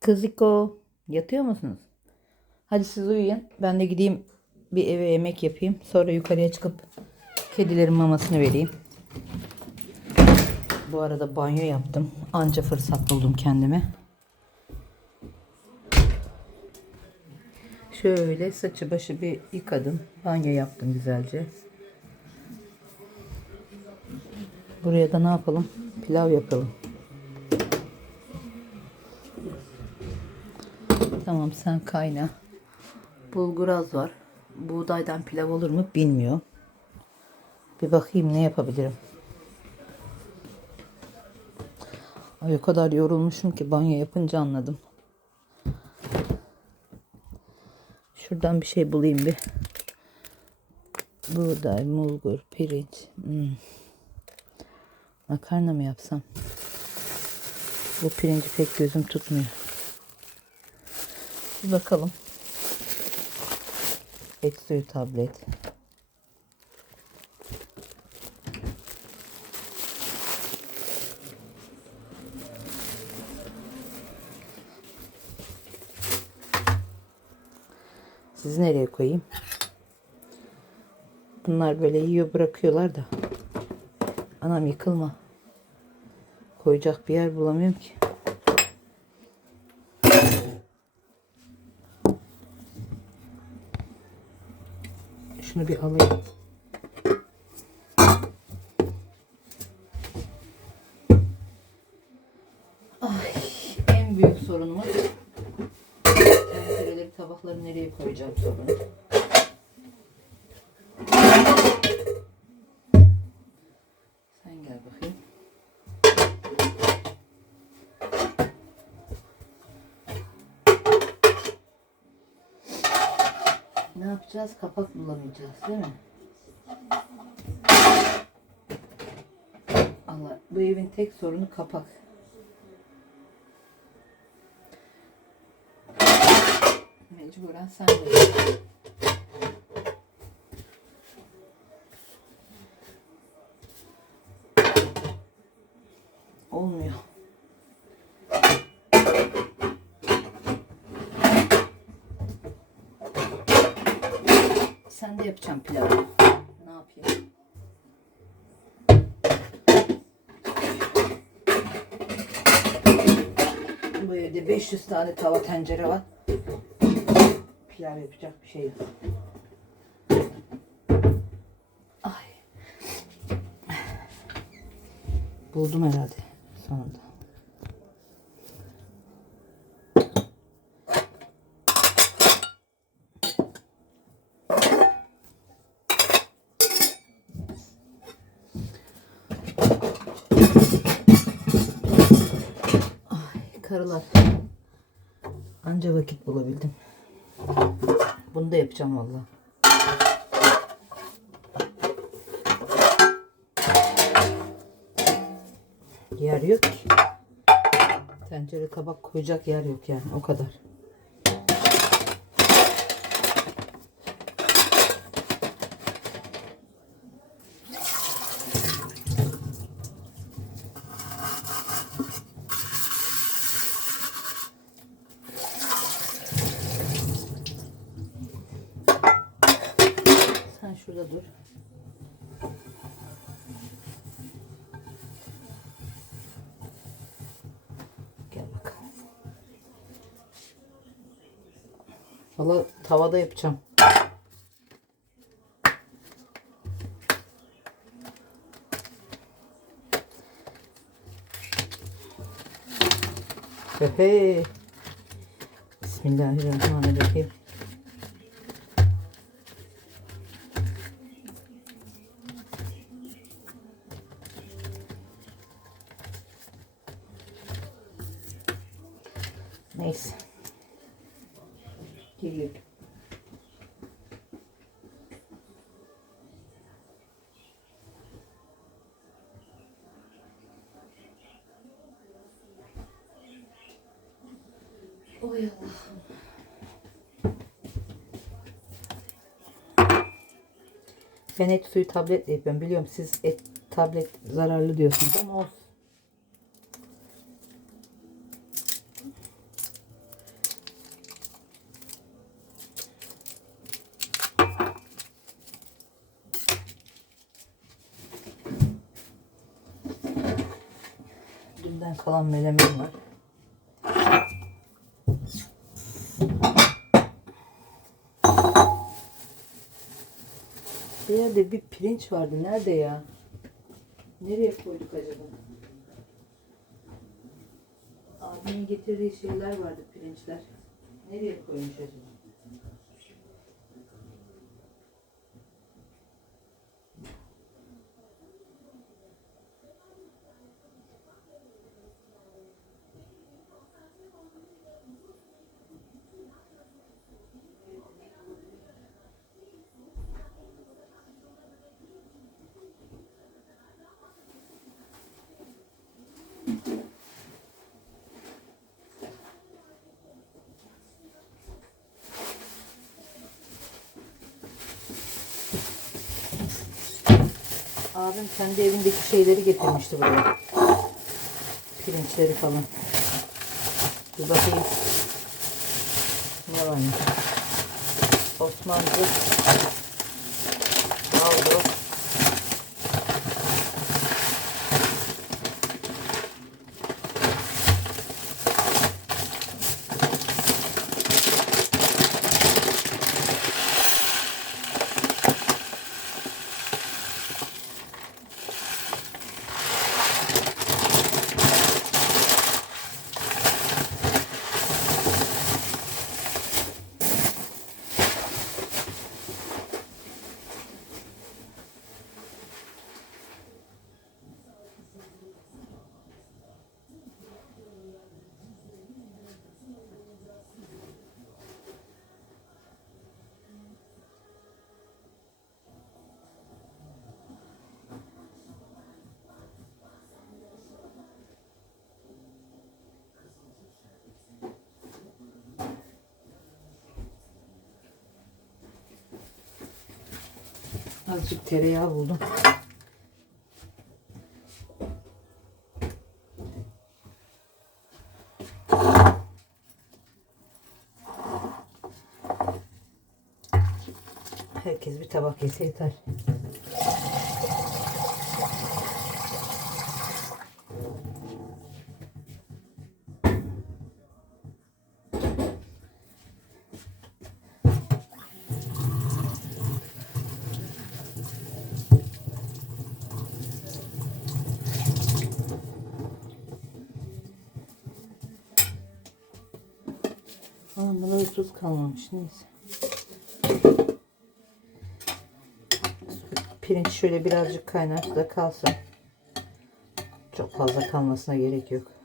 Kıziko yatıyor musunuz? Hadi siz uyuyun. Ben de gideyim bir eve yemek yapayım. Sonra yukarıya çıkıp kedilerin mamasını vereyim. Bu arada banyo yaptım. Anca fırsat buldum kendime. Şöyle saçı başı bir yıkadım. Banyo yaptım güzelce. Buraya da ne yapalım? Pilav yapalım. Tamam sen kayna. Bulgur az var. Buğdaydan pilav olur mu bilmiyor. Bir bakayım ne yapabilirim. Ay o kadar yorulmuşum ki banyo yapınca anladım. Şuradan bir şey bulayım bir. Buğday, bulgur, pirinç. Hmm. Makarna mı yapsam? Bu pirinci pek gözüm tutmuyor. Bir bakalım. Et suyu tablet. Sizi nereye koyayım? Bunlar böyle yiyor bırakıyorlar da. Anam yıkılma. Koyacak bir yer bulamıyorum ki. Şunu bir alayım. Ay, en büyük sorunumuz tencereleri, tabakları nereye koyacağım sorunu. Yapacağız? Kapak bulamayacağız değil mi? Allah bu evin tek sorunu kapak. Mecburen sen de. Olmuyor. Sen de yapacağım pilavı. Ne yapayım? Bu evde 500 tane tava tencere var. Pilav yapacak bir şey yok. Ay. Buldum herhalde sonunda. Ay karılar. Anca vakit bulabildim. Bunu da yapacağım valla. Yer yok ki. Tencere kabak koyacak yer yok yani o kadar. Sen şurada dur. Gel bakalım. Valla tavada yapacağım. Hey. Bismillahirrahmanirrahim. Ben et suyu tabletle yapıyorum. Biliyorum siz et tablet zararlı diyorsunuz ama olsun. Dünden kalan melemen var. Bir yerde bir pirinç vardı. Nerede ya? Nereye koyduk acaba? Abimin getirdiği şeyler vardı pirinçler. Nereye koymuş acaba? Abim kendi evindeki şeyleri getirmişti buraya. Pirinçleri falan. Bir bakayım. Ne varmış? Osmancı. Azıcık tereyağı buldum. Herkes bir tabak yese yeter. Ama buna da tuz kalmamış. Neyse. Pirinç şöyle birazcık kaynar da kalsın. Çok fazla kalmasına gerek yok.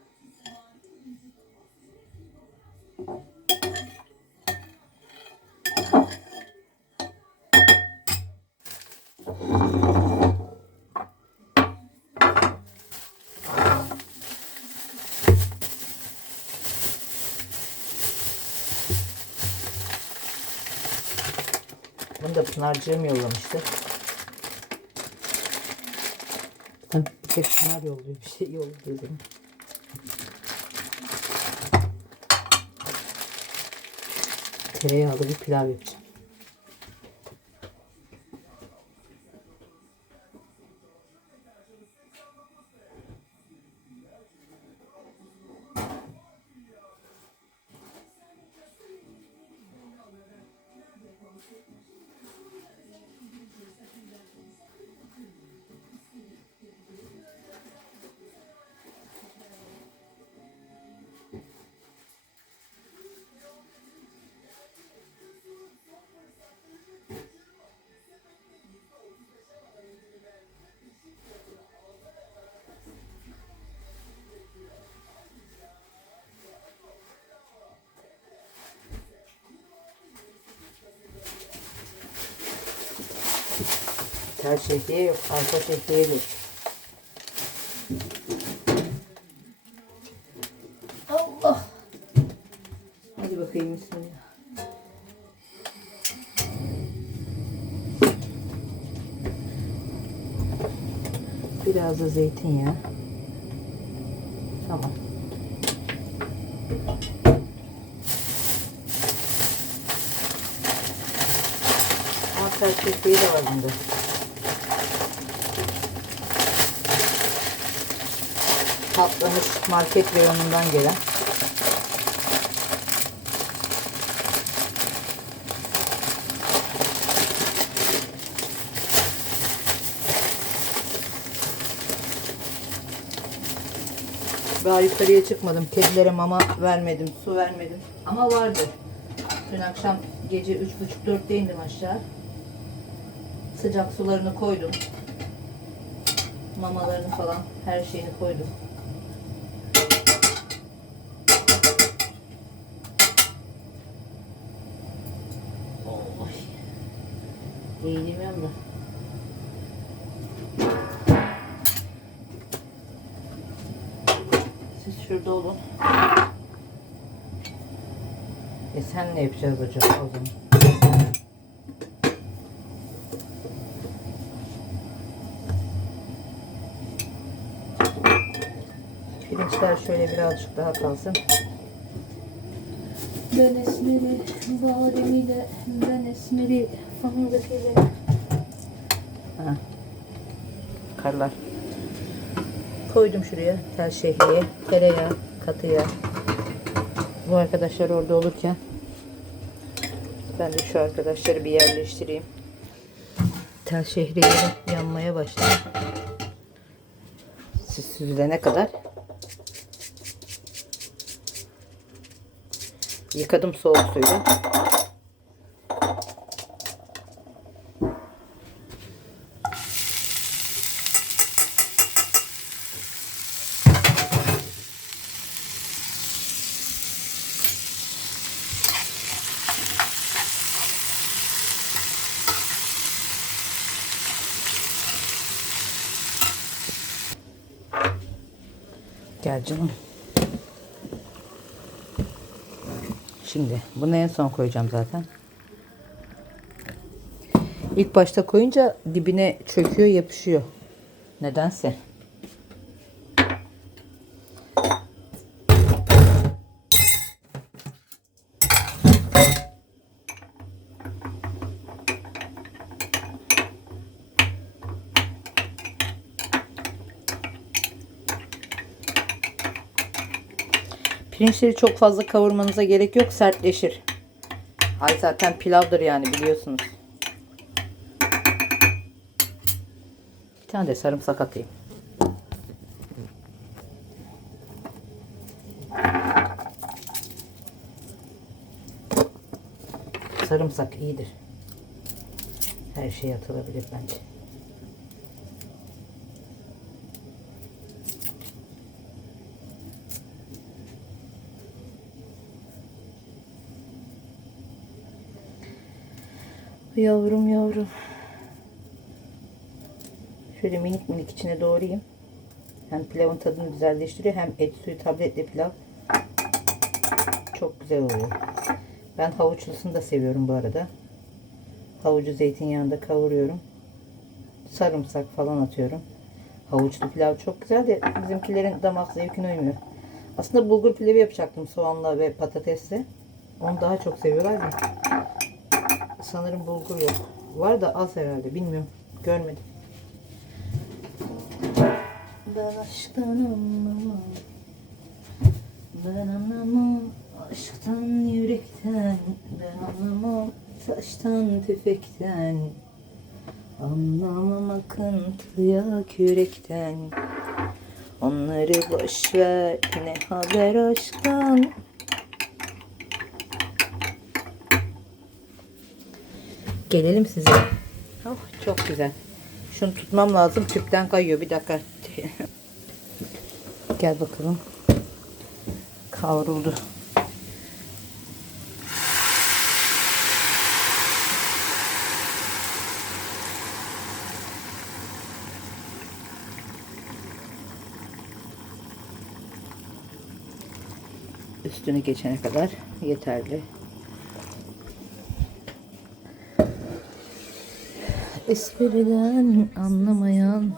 Pınar'cığım yollamıştı. Tabii bir tek Pınar yolluyor. Bir şey yolluyor dedim. Tereyağlı bir pilav yapacağım. Tel şehriye yok. Arka şehriye yok. Allah. Hadi bakayım bismillah. Biraz da zeytinyağı. Tamam. Ama tel şehriye de var bunda. Patlamış market reyonundan gelen. Daha yukarıya çıkmadım. Kedilere mama vermedim, su vermedim. Ama vardı. Dün akşam gece üç buçuk dörtte indim aşağı. Sıcak sularını koydum. Mamalarını falan her şeyini koydum. Eğilemiyorum da. Siz şurada olun. E sen ne yapacağız hocam o zaman? Pirinçler şöyle birazcık daha kalsın. Ben esmeri, bademiyle, ben esmeri, Ha. Karlar. Koydum şuraya tel şehriye, tereyağı, katı yağ. Bu arkadaşlar orada olurken ben de şu arkadaşları bir yerleştireyim. Tel şehriye yanmaya başladı. Siz süzülene kadar yıkadım soğuk suyla. Canım. Şimdi bunu en son koyacağım zaten. İlk başta koyunca dibine çöküyor, yapışıyor. Nedense. Pirinçleri çok fazla kavurmanıza gerek yok. Sertleşir. Ay zaten pilavdır yani biliyorsunuz. Bir tane de sarımsak atayım. Sarımsak iyidir. Her şey atılabilir bence. Yavrum yavrum. Şöyle minik minik içine doğrayayım. Hem pilavın tadını güzelleştiriyor hem et suyu tabletli pilav. Çok güzel oluyor. Ben havuçlusunu da seviyorum bu arada. Havucu zeytinyağında kavuruyorum. Sarımsak falan atıyorum. Havuçlu pilav çok güzel de bizimkilerin damak zevkine uymuyor. Aslında bulgur pilavı yapacaktım soğanla ve patatesle. Onu daha çok seviyorlar da. Sanırım bulgur yok. Var da az herhalde. Bilmiyorum. Görmedim. Ben aşktan anlamam. Ben anlamam aşktan yürekten. Ben anlamam taştan tüfekten. Anlamam akıntıya kürekten. Onları boş ver ne haber aşktan. Gelelim size. Oh, çok güzel. Şunu tutmam lazım. Tüpten kayıyor. Bir dakika. Gel bakalım. Kavruldu. Üstünü geçene kadar yeterli. Espriden anlamayan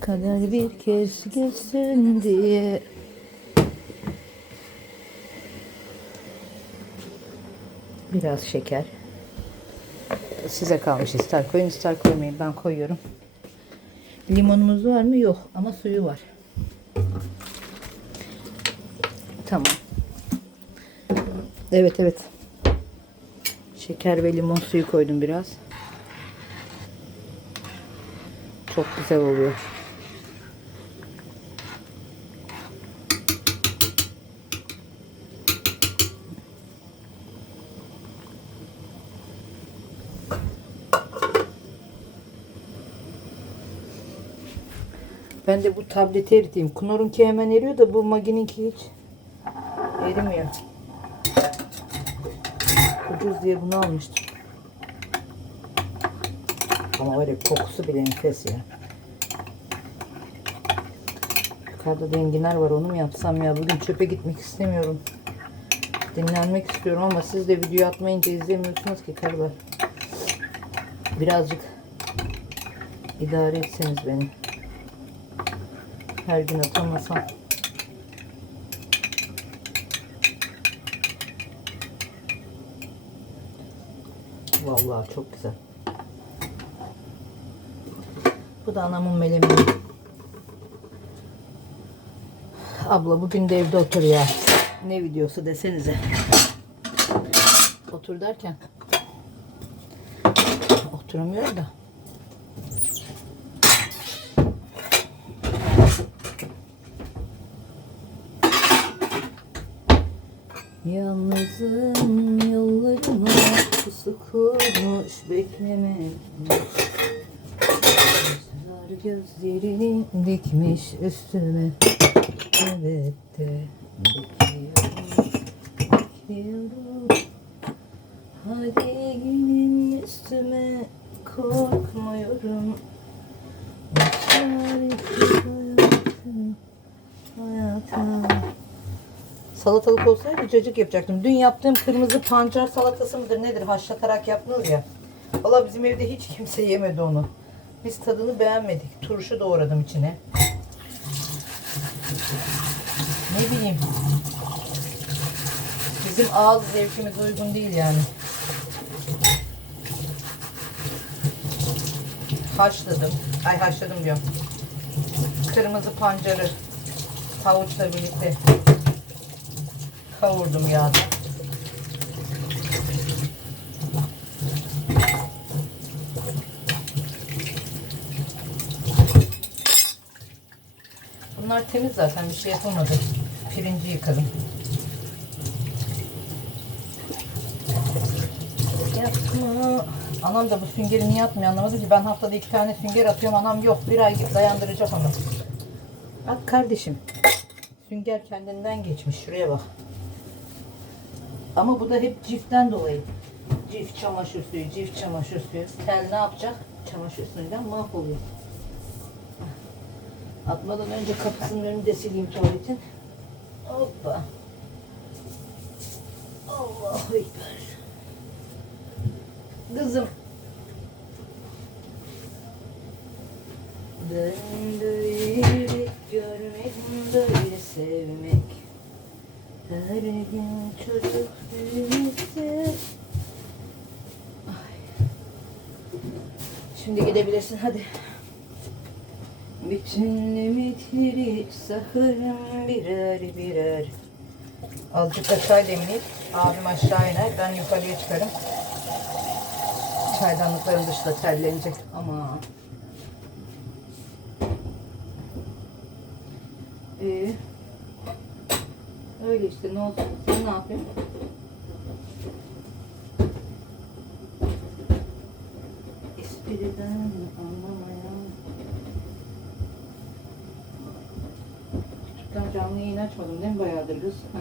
kader bir kez geçsin diye. Biraz şeker. Size kalmış ister koyun ister koymayın. Ben koyuyorum. Limonumuz var mı? Yok. Ama suyu var. Tamam. Evet evet. Şeker ve limon suyu koydum biraz. Çok güzel oluyor. Ben de bu tableti eriteyim. Knorr'unki hemen eriyor da bu Magi'ninki hiç erimiyor. Ucuz diye bunu almıştım. Ama ya kokusu bile enfes ya. Yukarıda da enginar var onu mu yapsam ya? Bugün çöpe gitmek istemiyorum. Dinlenmek istiyorum ama siz de video atmayınca izlemiyorsunuz ki karılar. Birazcık idare etseniz beni. Her gün atamasam. Vallahi çok güzel. Bu da anamın melemeni. Abla bugün de evde otur ya. Ne videosu desenize. Otur derken. Oturamıyor da. Yalnızım yollarıma pusu kurmuş bekleme. Gözler gözlerini dikmiş üstüme. Evet de bekliyorum, bekliyorum. Hadi gelin üstüme korkmuyorum. Salatalık olsaydı cacık yapacaktım. Dün yaptığım kırmızı pancar salatası mıdır nedir haşlatarak yaptınız ya. Valla bizim evde hiç kimse yemedi onu. Biz tadını beğenmedik. Turşu doğradım içine. Ne bileyim. Bizim ağız zevkimiz uygun değil yani. Haşladım. Ay haşladım diyorum. Kırmızı pancarı havuçla birlikte kavurdum yağda. Bunlar temiz zaten bir şey yapamadı. Pirinci yıkadım. Yapma. Anam da bu süngeri niye atmıyor anlamadı ki. Ben haftada iki tane sünger atıyorum. Anam yok bir ay dayandıracak onu. Bak kardeşim. Sünger kendinden geçmiş. Şuraya bak. Ama bu da hep ciften dolayı. Cif çamaşır suyu, cif çamaşır suyu. Tel ne yapacak? Çamaşır suyundan mahvoluyor. Atmadan önce kapısının önünü de sileyim tuvaletin. Hoppa. Allahu Ekber. Kızım. Ben böyle görmek, böyle sevmek. Her gün çocuk büyümesi. Şimdi gidebilirsin hadi. Bütün ümitleri sakırım birer birer. Azıcık da çay demleyip abim aşağı iner. Ben yukarıya çıkarım. Çaydanlıkların dışında terlenecek. Ama Ee, öyle işte ne olsun. Sen ne yapıyorsun? Espriden anlamayan canlı yayın açmadım değil mi bayağıdır kız? Ha.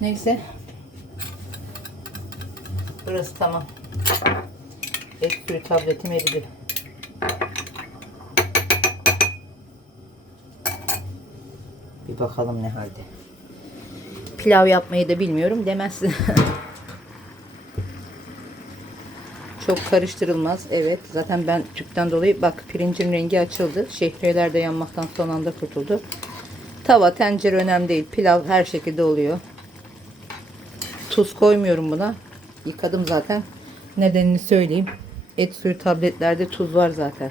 Neyse. Burası tamam. Et suyu tabletim eridi. Bir bakalım ne halde. Pilav yapmayı da bilmiyorum demezsin. çok karıştırılmaz. Evet zaten ben tüpten dolayı bak pirincin rengi açıldı. Şehriyeler de yanmaktan son anda kurtuldu. Tava tencere önemli değil. Pilav her şekilde oluyor. Tuz koymuyorum buna. Yıkadım zaten. Nedenini söyleyeyim. Et suyu tabletlerde tuz var zaten.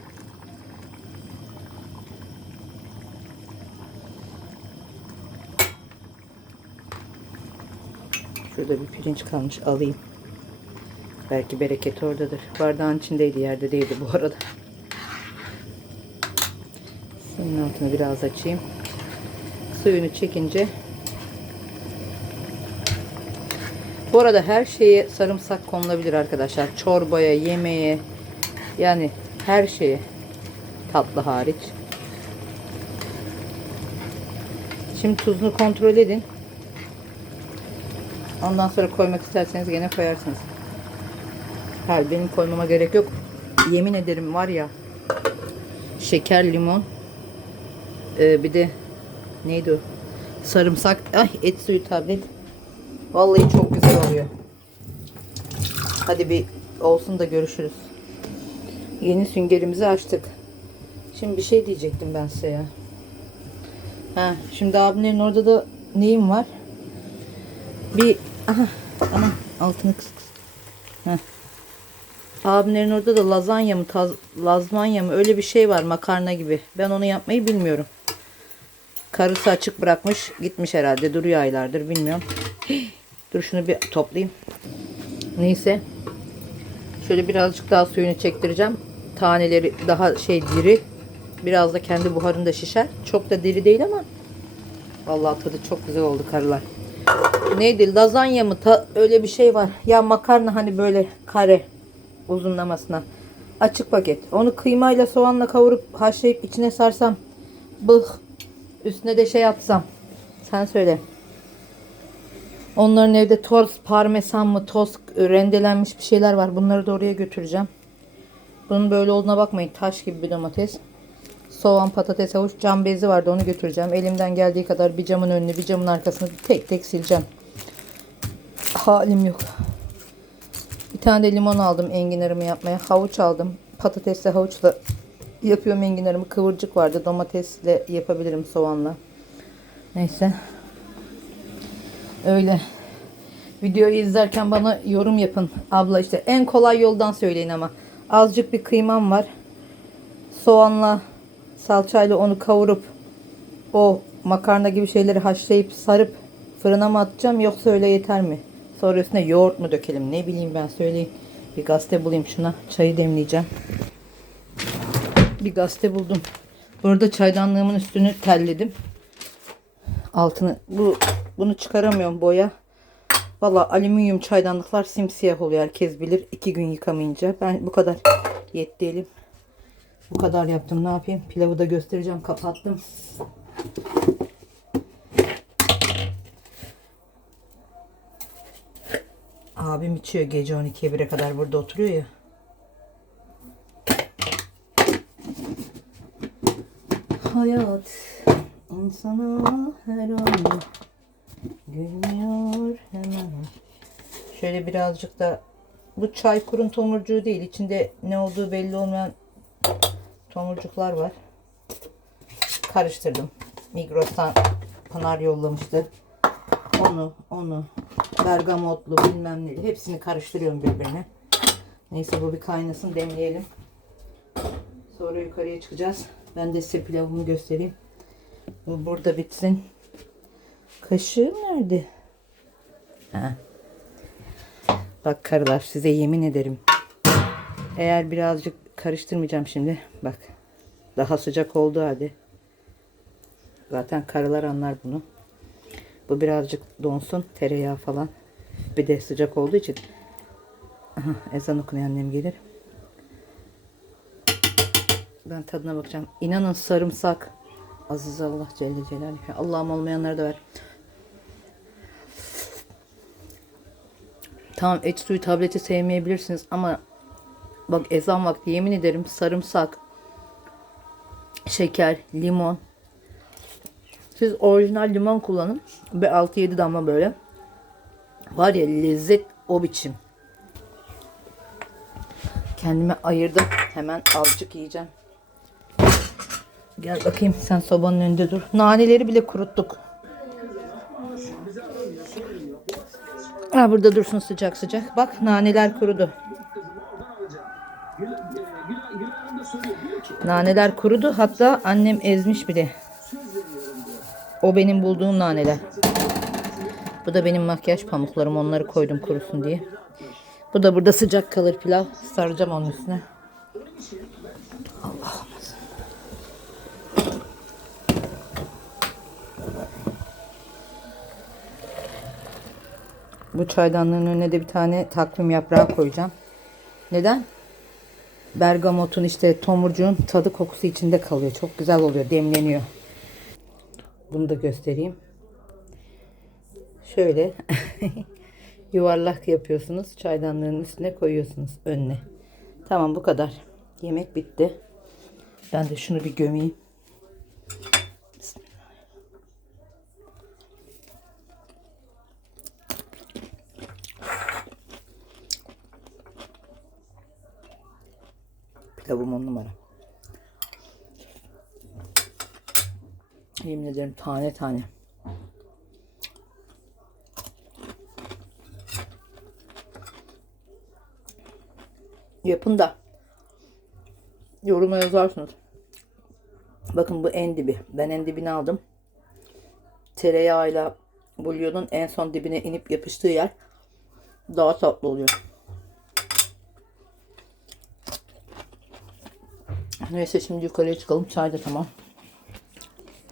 Şurada bir pirinç kalmış alayım. Belki bereket oradadır. Bardağın içindeydi yerde değildi bu arada. Suyun altını biraz açayım. Suyunu çekince Bu arada her şeye sarımsak konulabilir arkadaşlar. Çorbaya, yemeğe yani her şeye tatlı hariç. Şimdi tuzunu kontrol edin. Ondan sonra koymak isterseniz gene koyarsınız. Hayır benim koymama gerek yok. Yemin ederim var ya şeker, limon ee, bir de neydi o? Sarımsak. Ay et suyu tablet. Vallahi çok güzel oluyor. Hadi bir olsun da görüşürüz. Yeni süngerimizi açtık. Şimdi bir şey diyecektim ben size ya. Ha, şimdi abilerin orada da neyim var? Bir aha ana altını kıs kıs. Heh. Abilerin orada da lazanya mı taz, lazmanya mı öyle bir şey var makarna gibi. Ben onu yapmayı bilmiyorum. Karısı açık bırakmış gitmiş herhalde duruyor aylardır bilmiyorum. Dur şunu bir toplayayım. Neyse. Şöyle birazcık daha suyunu çektireceğim. Taneleri daha şey diri. Biraz da kendi buharında şişer. Çok da diri değil ama vallahi tadı çok güzel oldu karılar. Neydi? Lazanya mı? Ta, öyle bir şey var. Ya makarna hani böyle kare uzunlamasına. Açık paket. Onu kıymayla soğanla kavurup haşlayıp içine sarsam. Bıh. Üstüne de şey atsam. Sen söyle. Onların evde toz parmesan mı toz rendelenmiş bir şeyler var. Bunları da oraya götüreceğim. Bunun böyle olduğuna bakmayın. Taş gibi bir domates. Soğan, patates, havuç, cam bezi vardı. Onu götüreceğim. Elimden geldiği kadar bir camın önünü, bir camın arkasını tek tek sileceğim. Halim yok. Bir tane de limon aldım enginarımı yapmaya. Havuç aldım. Patatesle havuçla yapıyorum enginarımı. Kıvırcık vardı. Domatesle yapabilirim soğanla. Neyse. Öyle. Videoyu izlerken bana yorum yapın. Abla işte en kolay yoldan söyleyin ama. Azıcık bir kıymam var. Soğanla salçayla onu kavurup o makarna gibi şeyleri haşlayıp sarıp fırına mı atacağım yoksa öyle yeter mi? Sonra üstüne yoğurt mu dökelim ne bileyim ben söyleyin. Bir gazete bulayım şuna. Çayı demleyeceğim. Bir gazete buldum. Burada çaydanlığımın üstünü telledim. Altını bu bunu çıkaramıyorum boya. Valla alüminyum çaydanlıklar simsiyah oluyor herkes bilir. iki gün yıkamayınca. Ben bu kadar yetti elim. Bu kadar yaptım. Ne yapayım? Pilavı da göstereceğim. Kapattım. Abim içiyor gece 12'ye 1'e kadar burada oturuyor ya. Hayat insana her an gülmüyor hemen. Şöyle birazcık da bu çay kurun tomurcuğu değil. İçinde ne olduğu belli olmayan tomurcuklar var. Karıştırdım. Migros'tan Pınar yollamıştı. Onu, onu, bergamotlu bilmem neli hepsini karıştırıyorum birbirine. Neyse bu bir kaynasın demleyelim. Sonra yukarıya çıkacağız. Ben de size pilavımı göstereyim. Bu burada bitsin. Kaşığım nerede? Ha. Bak karılar size yemin ederim. Eğer birazcık karıştırmayacağım şimdi. Bak. Daha sıcak oldu hadi. Zaten karılar anlar bunu. Bu birazcık donsun. Tereyağı falan. Bir de sıcak olduğu için. Ezan okunuyor annem gelir. Ben tadına bakacağım. İnanın sarımsak. Aziz Allah Celle Celaluhu. Allah'ım olmayanları da ver. Tamam et suyu tableti sevmeyebilirsiniz ama bak ezan vakti yemin ederim sarımsak, şeker, limon. Siz orijinal limon kullanın ve 6-7 damla böyle. Var ya lezzet o biçim. Kendime ayırdım. Hemen azıcık yiyeceğim. Gel bakayım sen sobanın önünde dur. Naneleri bile kuruttuk. Ha, burada dursun sıcak sıcak. Bak naneler kurudu. Naneler kurudu. Hatta annem ezmiş bile. O benim bulduğum naneler. Bu da benim makyaj pamuklarım. Onları koydum kurusun diye. Bu da burada sıcak kalır pilav. Saracağım onun üstüne. Allah'ım. Bu çaydanlığın önüne de bir tane takvim yaprağı koyacağım. Neden? Bergamotun işte tomurcuğun tadı kokusu içinde kalıyor. Çok güzel oluyor. Demleniyor. Bunu da göstereyim. Şöyle yuvarlak yapıyorsunuz. Çaydanlığın üstüne koyuyorsunuz önüne. Tamam bu kadar. Yemek bitti. Ben de şunu bir gömeyim. Pilavım on numara. Yemin ederim tane tane. Yapın da yoruma yazarsınız. Bakın bu en dibi. Ben en dibini aldım. Tereyağıyla bulyonun en son dibine inip yapıştığı yer daha tatlı oluyor. Neyse şimdi yukarıya çıkalım. Çay da tamam.